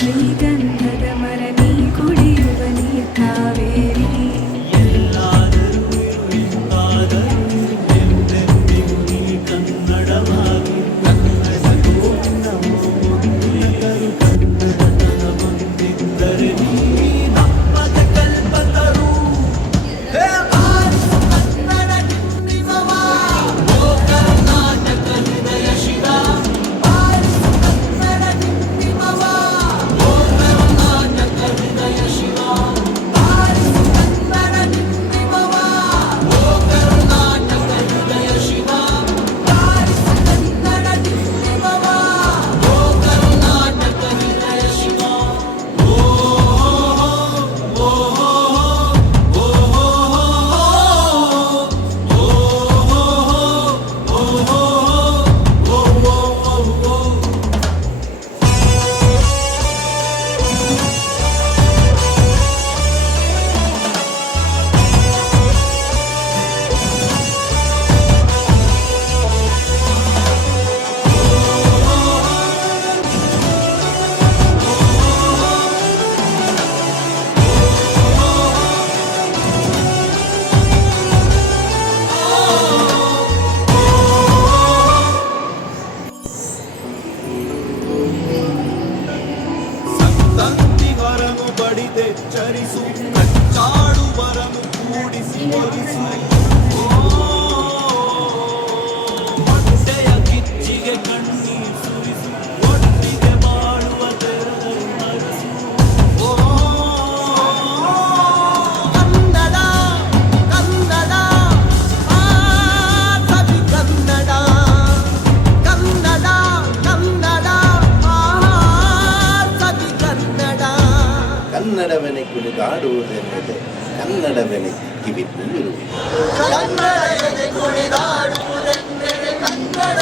ಶ್ರೀಗಂಧದ ಮರ ನೀ ಕುಡಿಯುವ ನೀ ಕಾವೇರಿ ಚರಿಸು ಕಚ್ಚಾಡುವರನು ಕೂಡಿಸಿ ಒಲಿಸು ಹೊಟ್ಟೆಯ ಕಿಚ್ಚಿಗೆ ಕಣ್ಣೀರು ಸುರಿಸು ಒಟ್ಟಿಗೆ ಬಾಳುವ ತೆರದಲ್ಲಿ ಮನಸ್ಸು ಕನ್ನಡ ಕನ್ನಡ ಸವಿ ಕನ್ನಡ ಕನ್ನಡ ಕನ್ನಡ ಸವಿ ಕನ್ನಡ ಕನ್ನಡವೆನೆ ಕುಣಿದಾಡುವುದೆನ್ನದೆ ಕನ್ನಡವೆನೆ ಕಿವಿ ತುಂಬಿರು ಕನ್ನಡವೆನೆ ಕುಣಿದಾಡುವುದೆನ್ನದೆ ಕನ್ನಡ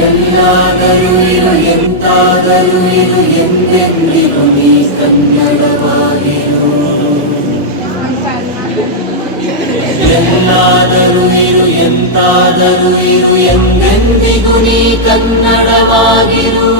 ಎಲ್ಲಾದರೂ ಇರು ಎಂತಾದರೂ ಇರು ಎಂದೆಂದಿಗೂ ನೀ ಕನ್ನಡವಾಗಿರು ಎಲ್ಲಾದರೂ ಇರು ಎಂತಾದರೂ ಇರು ಎಂದೆಂದಿಗೂ ನೀ ಕನ್ನಡವಾಗಿರು